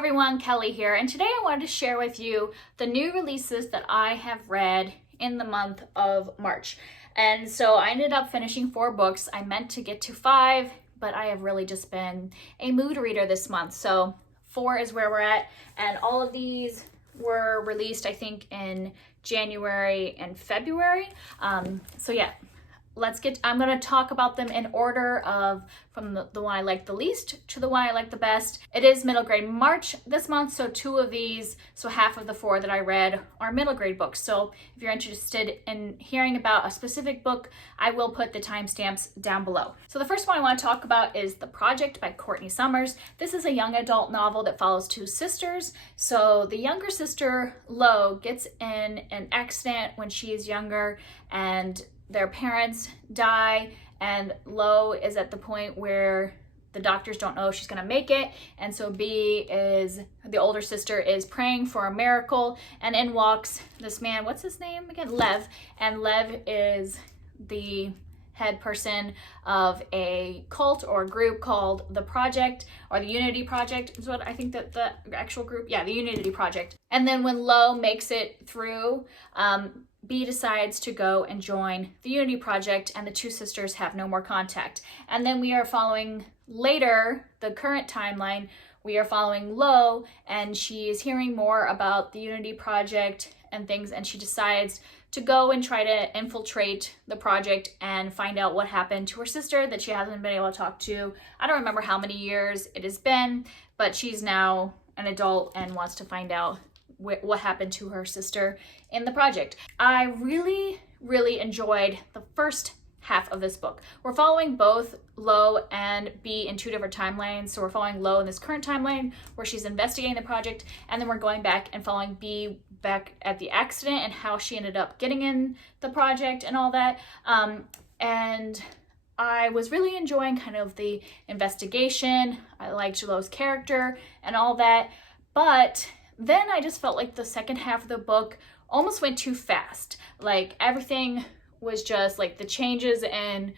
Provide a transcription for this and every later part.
everyone, Kelly here, and today I wanted to share with you the new releases that I have read in the month of March. And so I ended up finishing 4 books. I meant to get to 5, but I have really just been a mood reader this month. So 4 is where we're at, and all of these were released, I think, in January and February. So yeah. I'm going to talk about them in order of from the one I like the least to the one I like the best. It is middle grade March this month, so 2 of these, so half of the 4 that I read are middle grade books. So if you're interested in hearing about a specific book, I will put the timestamps down below. So the first one I want to talk about is The Project by Courtney Summers. This is a young adult novel that follows 2 sisters. So the younger sister, Lo, gets in an accident when she is younger, and their parents die, and Lo is at the point where the doctors don't know if she's gonna make it, and so B is, the older sister, is praying for a miracle, and in walks this man, what's his name again? Lev, and Lev is the head person of a cult or group called The Project, or the Unity Project is what I think that the actual group, yeah, the Unity Project. And then when Lo makes it through, B decides to go and join the Unity Project, and the 2 sisters have no more contact. And then we are following later, the current timeline, we are following Lo, and she is hearing more about the Unity Project and things, and she decides to go and try to infiltrate the project and find out what happened to her sister that she hasn't been able to talk to. I don't remember how many years it has been, but she's now an adult and wants to find out what happened to her sister in the project. I really enjoyed the first half of this book. We're following both Lo and B in 2 different timelines. So we're following Lo in this current timeline where she's investigating the project, and then we're going back and following B back at the accident and how she ended up getting in the project and all that. And I was really enjoying kind of the investigation. I liked Lo's character and all that, but then I just felt like the second half of the book almost went too fast. Like everything was just like the changes in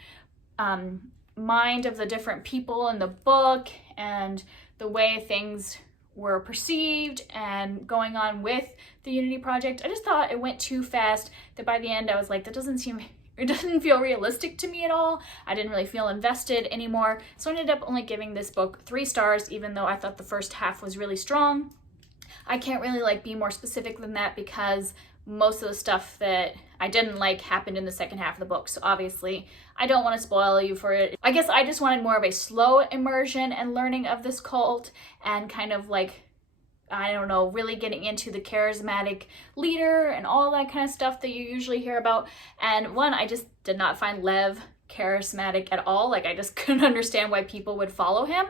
mind of the different people in the book and the way things were perceived and going on with the Unity Project. I just thought it went too fast, that by the end I was like, it doesn't feel realistic to me at all. I didn't really feel invested anymore. So I ended up only giving this book 3 stars, even though I thought the first half was really strong. I can't really be more specific than that because most of the stuff that I didn't like happened in the second half of the book. So obviously I don't want to spoil you for it. I guess I just wanted more of a slow immersion and learning of this cult, and kind of I don't know, really getting into the charismatic leader and all that kind of stuff that you usually hear about. And I just did not find Lev charismatic at all. I just couldn't understand why people would follow him.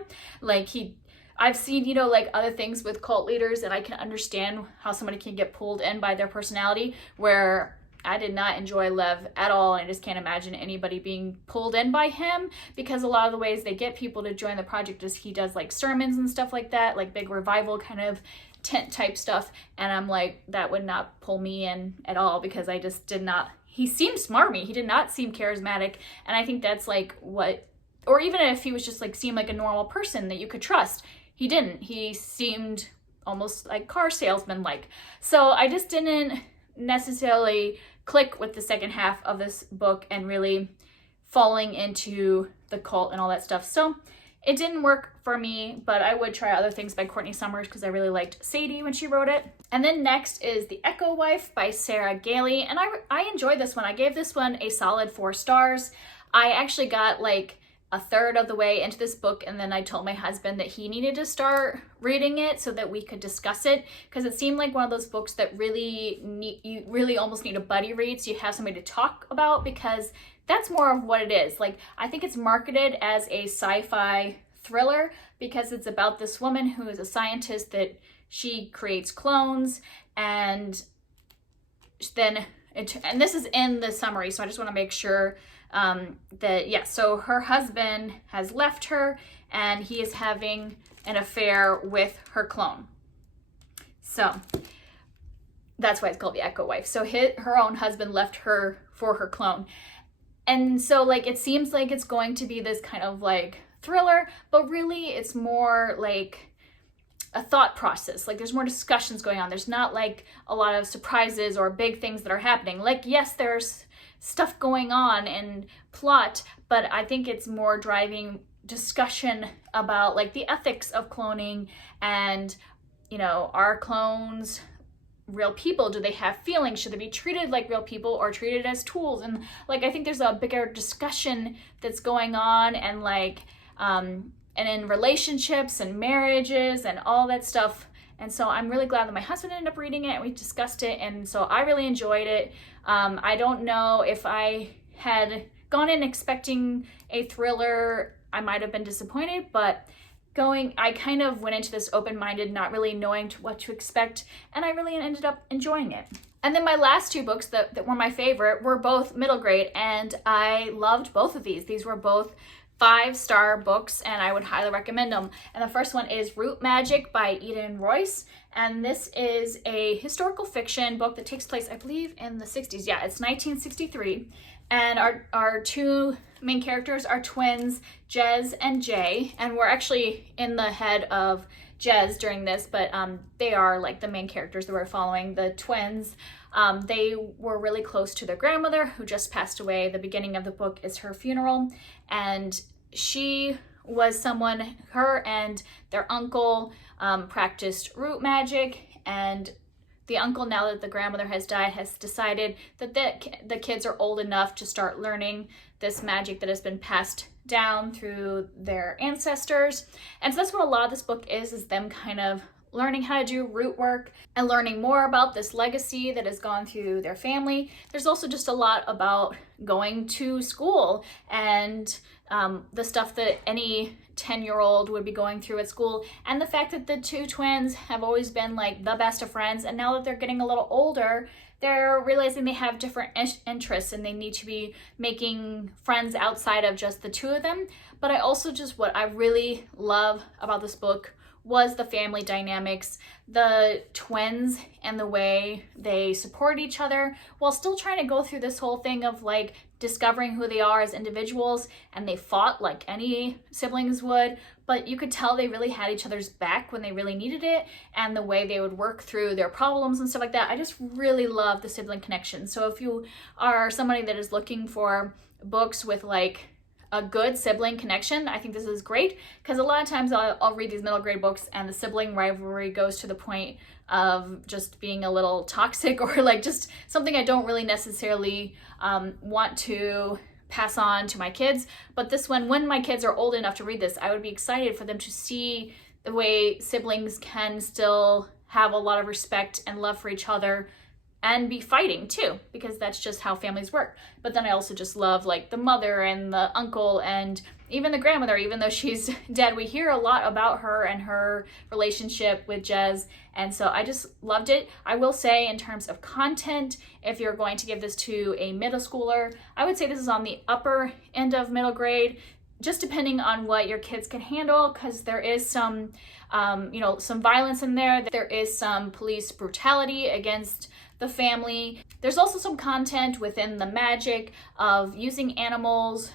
I've seen, other things with cult leaders, and I can understand how somebody can get pulled in by their personality, where I did not enjoy Lev at all. And I just can't imagine anybody being pulled in by him, because a lot of the ways they get people to join the project is he does sermons and stuff like that, big revival kind of tent type stuff. And I'm like, that would not pull me in at all, because I just did not, he seemed smarmy. He did not seem charismatic. And I think that's or even if he was just seemed like a normal person that you could trust. He didn't. He seemed almost like car salesman like. So I just didn't necessarily click with the second half of this book and really falling into the cult and all that stuff. So it didn't work for me, but I would try other things by Courtney Summers because I really liked Sadie when she wrote it. And then next is The Echo Wife by Sarah Gailey, and I enjoyed this one. I gave this one a solid 4 stars. I actually got a third of the way into this book, and then I told my husband that he needed to start reading it so that we could discuss it, because it seemed like one of those books that you really almost need a buddy read, so you have somebody to talk about, because that's more of what it is. I think it's marketed as a sci-fi thriller because it's about this woman who is a scientist that she creates clones, and this is in the summary, so I just want to make sure so her husband has left her, and he is having an affair with her clone. So that's why it's called The Echo Wife. So her own husband left her for her clone. And so it seems like it's going to be this kind of thriller, but really it's more a thought process. Like there's more discussions going on. There's not like a lot of surprises or big things that are happening. Like, yes, there's stuff going on and plot, but I think it's more driving discussion about like the ethics of cloning and, you know, are clones real people? Do they have feelings? Should they be treated like real people or treated as tools? And like, I think there's a bigger discussion that's going on, and like, and in relationships and marriages and all that stuff. And so I'm really glad that my husband ended up reading it and we discussed it. And so I really enjoyed it. I don't know if I had gone in expecting a thriller, I might have been disappointed, but I kind of went into this open-minded, not really knowing what to expect, and I really ended up enjoying it. And then my last two books that were my favorite were both middle grade, and I loved both of these. These were both 5-star books, and I would highly recommend them. And the first one is Root Magic by Eden Royce, and this is a historical fiction book that takes place, I believe, in the 60s. Yeah, it's 1963, and our two main characters are twins, Jez and Jay, and we're actually in the head of Jez during this, but they are like the main characters that we're following. The twins, they were really close to their grandmother who just passed away. The beginning of the book is her funeral, and she was someone, her and their uncle practiced root magic, and the uncle, now that the grandmother has died, has decided that the kids are old enough to start learning this magic that has been passed down through their ancestors. And so that's what a lot of this book is them kind of learning how to do root work and learning more about this legacy that has gone through their family. There's also just a lot about going to school and the stuff that any 10-year-old would be going through at school, and the fact that the two twins have always been like the best of friends, and now that they're getting a little older, they're realizing they have different interests and they need to be making friends outside of just the two of them. But I also just, what I really love about this book was the family dynamics, the twins and the way they support each other while still trying to go through this whole thing of like discovering who they are as individuals. And they fought like any siblings would, but you could tell they really had each other's back when they really needed it, and the way they would work through their problems and stuff like that. I just really love the sibling connection. So if you are somebody that is looking for books with like a good sibling connection, I think this is great, because a lot of times I'll read these middle grade books and the sibling rivalry goes to the point of just being a little toxic, or like just something I don't really necessarily want to pass on to my kids. But this one, when my kids are old enough to read this, I would be excited for them to see the way siblings can still have a lot of respect and love for each other and be fighting too, because that's just how families work. But then I also just love like the mother and the uncle and even the grandmother, even though she's dead. We hear a lot about her and her relationship with Jez, and so I just loved it. I will say, in terms of content, if you're going to give this to a middle schooler, I would say this is on the upper end of middle grade, just depending on what your kids can handle, because there is some some violence in there. There is some police brutality against the family. There's also some content within the magic of using animals'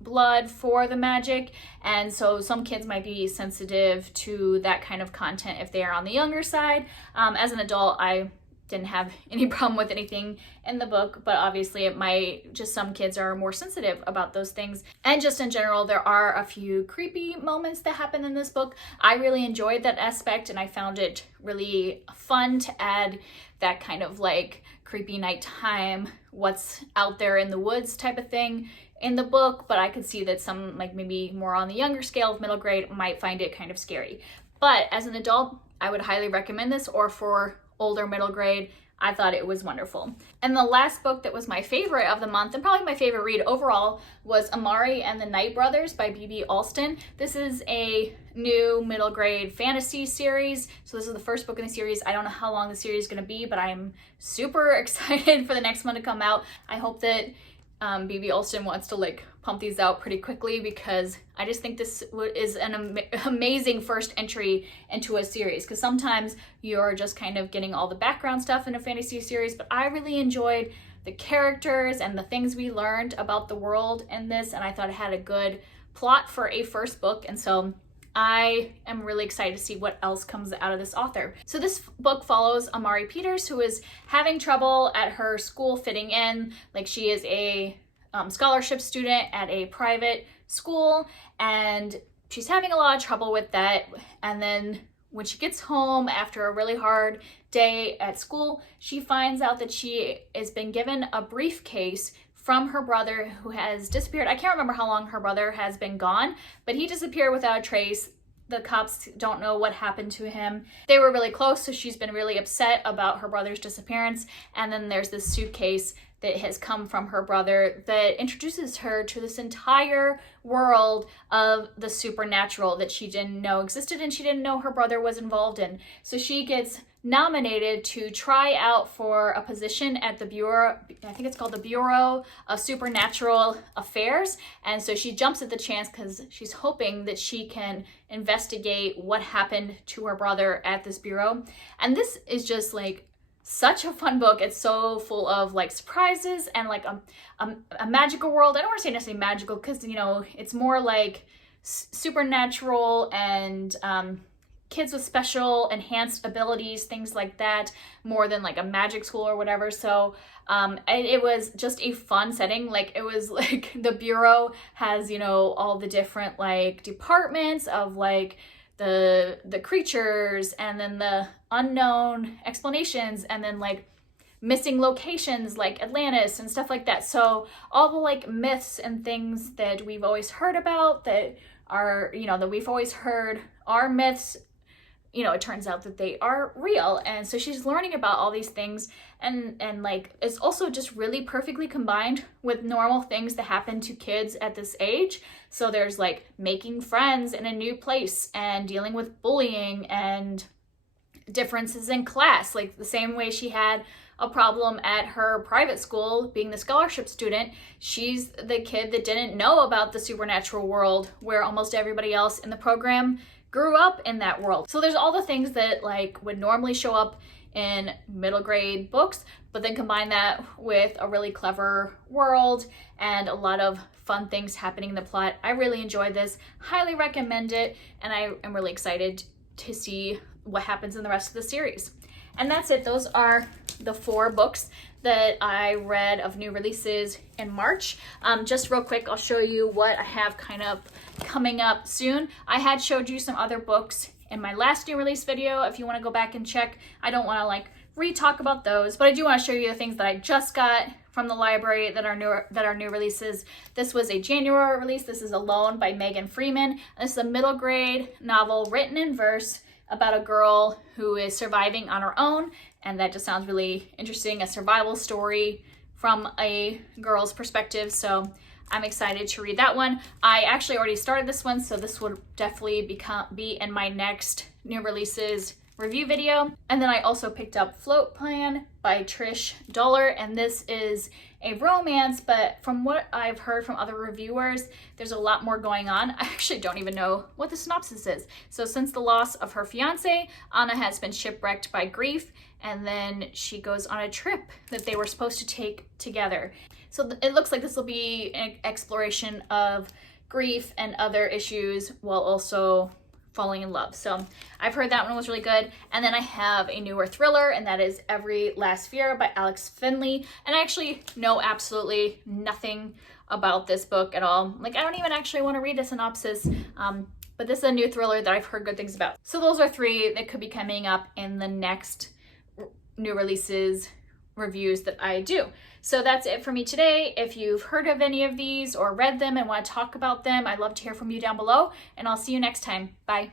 blood for the magic, and so some kids might be sensitive to that kind of content if they are on the younger side. As an adult, I didn't have any problem with anything in the book, but obviously it might, just some kids are more sensitive about those things. And just in general, there are a few creepy moments that happen in this book. I really enjoyed that aspect, and I found it really fun to add that kind of like creepy nighttime, what's out there in the woods type of thing in the book. But I could see that some, like maybe more on the younger scale of middle grade, might find it kind of scary. But as an adult, I would highly recommend this, or for older middle grade, I thought it was wonderful. And the last book that was my favorite of the month, and probably my favorite read overall, was Amari and the Night Brothers by B.B. Alston. This is a new middle grade fantasy series. So this is the first book in the series. I don't know how long the series is going to be, but I'm super excited for the next one to come out. I hope that B.B. Alston wants to like pump these out pretty quickly, because I just think this is an amazing first entry into a series, because sometimes you're just kind of getting all the background stuff in a fantasy series, but I really enjoyed the characters and the things we learned about the world in this, and I thought it had a good plot for a first book, and so I am really excited to see what else comes out of this author. So this book follows Amari Peters, who is having trouble at her school fitting in. Like, she is a scholarship student at a private school, and she's having a lot of trouble with that. And then when she gets home after a really hard day at school, she finds out that she has been given a briefcase from her brother, who has disappeared. I can't remember how long her brother has been gone, but he disappeared without a trace. The cops don't know what happened to him. They were really close, so she's been really upset about her brother's disappearance. And then there's this suitcase that has come from her brother that introduces her to this entire world of the supernatural that she didn't know existed and she didn't know her brother was involved in. So she gets nominated to try out for a position at the Bureau, I think it's called the Bureau of Supernatural Affairs. And so she jumps at the chance because she's hoping that she can investigate what happened to her brother at this bureau. And this is just like such a fun book. It's so full of like surprises and like a magical world. I don't want to say necessarily magical because, you know, it's more like supernatural and kids with special enhanced abilities, things like that, more than like a magic school or whatever. So it was just a fun setting. Like, it was like the bureau has, you know, all the different like departments of like the creatures, and then the unknown explanations, and then like missing locations like Atlantis and stuff like that. So all the like myths and things that we've always heard about that are, you know, that we've always heard are myths, you know, it turns out that they are real. And so she's learning about all these things, and like it's also just really perfectly combined with normal things that happen to kids at this age. So there's like making friends in a new place and dealing with bullying and differences in class, like the same way she had a problem at her private school being the scholarship student. She's the kid that didn't know about the supernatural world, where almost everybody else in the program grew up in that world. So there's all the things that like would normally show up in middle grade books, but then combine that with a really clever world and a lot of fun things happening in the plot. I really enjoyed this, highly recommend it, and I am really excited to see what happens in the rest of the series. And that's it. Those are the 4 books that I read of new releases in March. Just real quick, I'll show you what I have kind of coming up soon. I had showed you some other books in my last new release video. If you want to go back and check, I don't want to like re-talk about those, but I do want to show you the things that I just got from the library that are new releases. This was a January release. This is Alone by Megan Freeman. This is a middle grade novel written in verse about a girl who is surviving on her own, and that just sounds really interesting, a survival story from a girl's perspective. So I'm excited to read that one. I actually already started this one, so this would definitely be in my next new releases review video. And then I also picked up Float Plan by Trish Dollar, and this is a romance, but from what I've heard from other reviewers, there's a lot more going on. I actually don't even know what the synopsis is. So since the loss of her fiance, Anna has been shipwrecked by grief, and then she goes on a trip that they were supposed to take together. So it looks like this will be an exploration of grief and other issues while also falling in love. So I've heard that one was really good. And then I have a newer thriller, and that is Every Last Fear by Alex Finley. And I actually know absolutely nothing about this book at all. Like, I don't even actually want to read a synopsis, but this is a new thriller that I've heard good things about. So those are 3 that could be coming up in the next new releases reviews that I do. So that's it for me today. If you've heard of any of these or read them and want to talk about them, I'd love to hear from you down below, and I'll see you next time. Bye.